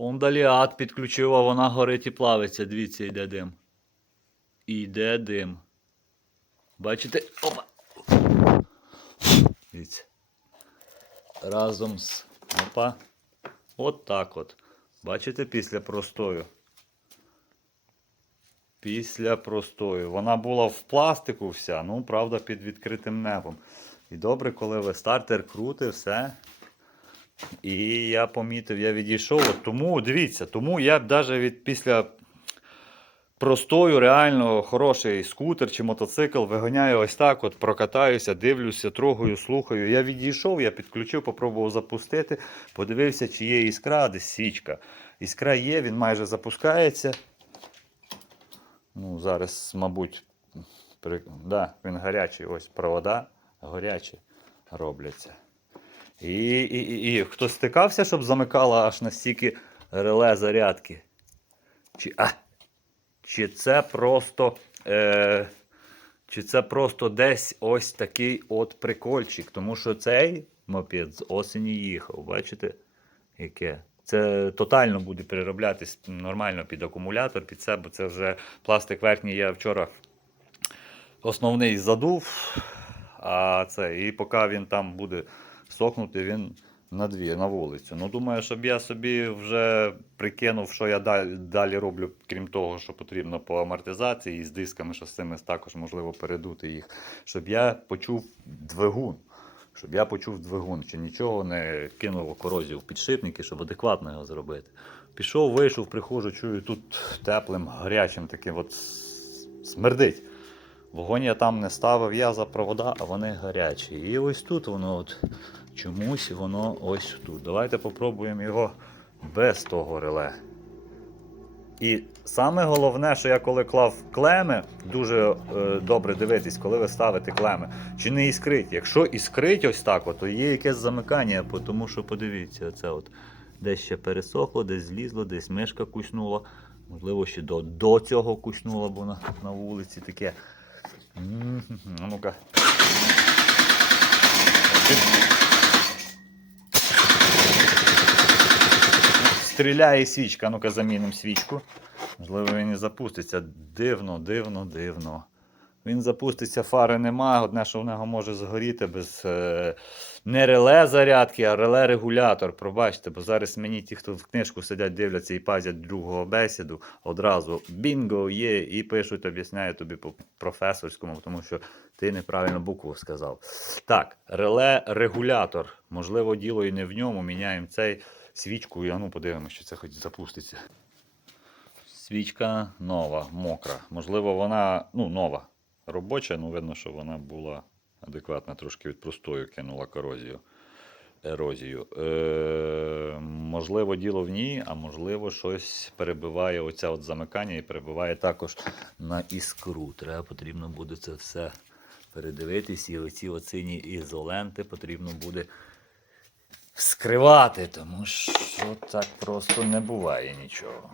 Honda Liat підключила, вона горить і плавиться. Дивіться, йде дим. Іде дим. Бачите? Опа! Дивіться. Разом з. Опа. От так от. Бачите, після простою. Після простою. Вона була в пластику вся, ну, правда, під відкритим небом. І добре, коли ви стартер крути, все. І я помітив, я відійшов. От тому, дивіться, тому я б навіть від після простою, реально хороший скутер чи мотоцикл виганяю ось так, от прокатаюся, дивлюся, трогаю, слухаю. Я відійшов, я підключив, попробував запустити, подивився, чи є іскра, десь свічка. Іскра є, він майже запускається. Ну, зараз, мабуть, при... да, він гарячий. Ось провода гарячі робляться. І, і, і, і хтось стикався, щоб замикало аж настільки реле зарядки? Чи, а, чи це просто. Е, чи це просто десь ось такий от прикольчик? Тому що цей мопед з осені їхав, бачите? Яке? Це тотально буде перероблятись нормально під акумулятор, під себе. Це вже пластик верхній я вчора основний задув. А це, і поки він там буде сохнути, він на двір, на вулицю. Ну, думаю, щоб я собі вже прикинув, що я далі, далі роблю, крім того, що потрібно по амортизації і з дисками, що з цими також можливо передути їх, щоб я почув двигун. Щоб я почув двигун, чи нічого не кинуло корозію в підшипники, щоб адекватно його зробити. Пішов, вийшов, приходжу, чую, тут теплим, гарячим таким от смердить. Вогонь я там не ставив я за провода, а вони гарячі. І ось тут воно от чомусь воно ось тут. Давайте попробуємо його без того реле. І саме головне, що я коли клав клеми, дуже е, добре дивитись, коли ви ставите клеми, чи не іскрить. Якщо іскрить ось так, то є якесь замикання, тому що подивіться, це от десь ще пересохло, десь злізло, десь мишка куснула. Можливо, ще до, до цього куснула, бо на, на вулиці таке. Ну-ка. Стріляє свічка, ну-ка замінимо свічку. Можливо, він і запуститься. Дивно, дивно, дивно. Він запуститься, фари нема. Одне, що в нього може згоріти без е, не реле зарядки, а реле регулятор. Пробачте, бо зараз мені ті, хто в книжку сидять, дивляться і пазять другого бесіду, одразу бінго є, і пишуть, об'ясняють тобі по професорському, тому що ти неправильно букву сказав. Так, реле регулятор. Можливо, діло і не в ньому. Міняємо цей свічку, і а ну подивимося, що це хоч запуститься. Свічка нова, мокра. Можливо, вона ну, нова. Робоча, ну видно, що вона була адекватна, трошки від простою кинула корозію. Ерозію. Е, можливо, діло в ній, а можливо, щось перебиває оця от замикання і перебиває також на іскру. Треба потрібно буде це все передивитись. І оці оцині ізоленти потрібно буде вскривати, тому що так просто не буває нічого.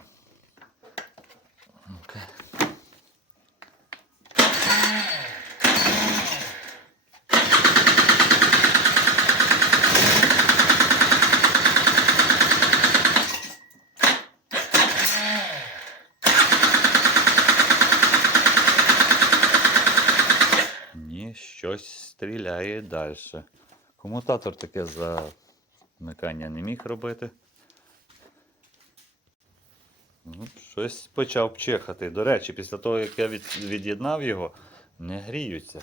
Ні, щось стріляє далі. Комутатор таке замикання не міг робити. Ну, щось почав чехати. До речі, після того, як я від, від'єднав його, не гріються.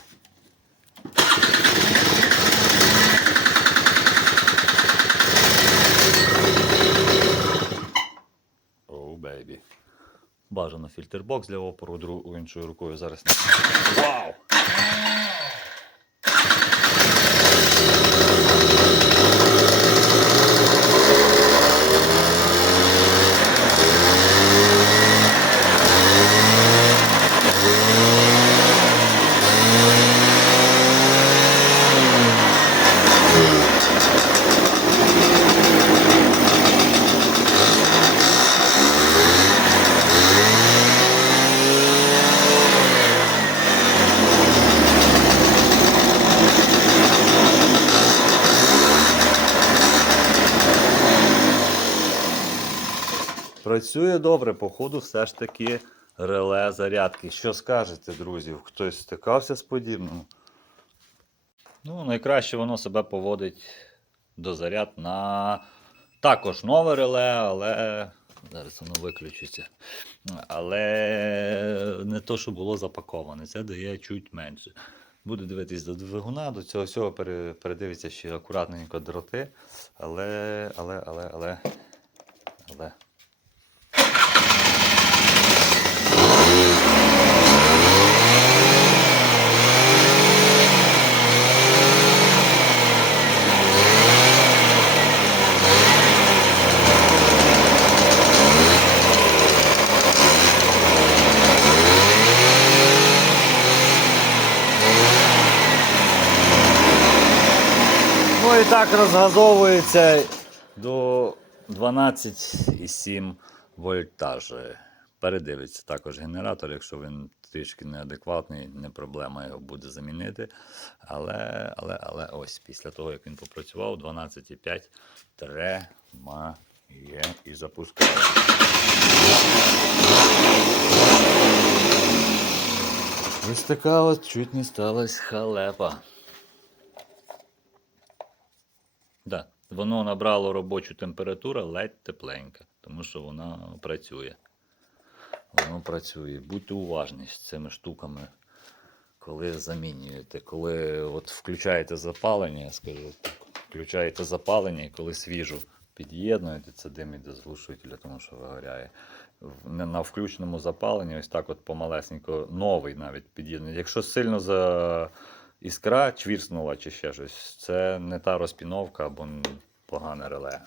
Оу, бейбі. Бажано фільтрбокс для опору іншою рукою зараз. Вау! Працює добре, походу, все ж таки реле зарядки. Що скажете, друзі? Хтось стикався з подібним? Ну, найкраще воно себе поводить до заряд на також нове реле, але зараз воно виключиться. Але не то, що було запаковане, це дає чуть менше. Буде дивитись до двигуна, до цього всього передивиться ще акуратненько дроти. Але, але, але, але. І так розгазовується до 12,7 вольтажі. Передивиться також генератор, якщо він трішки неадекватний, не проблема його буде замінити. Але, але, але ось після того, як він попрацював, 12,5 тремає і запускає. Ось така от чуть не сталася халепа. Да, воно набрало робочу температуру ледь тепленька, тому що воно працює. Воно працює. Будьте уважні з цими штуками, коли замінюєте. Коли от включаєте запалення, я скажу так, включаєте запалення і коли свіжу під'єднуєте, це дим іде з глушителя, тому що вигоряє. На включеному запаленні, ось так от помалесенько, новий навіть під'єднує. Якщо сильно за іскра чвірснула чи ще щось, це не та розпіновка або погане реле.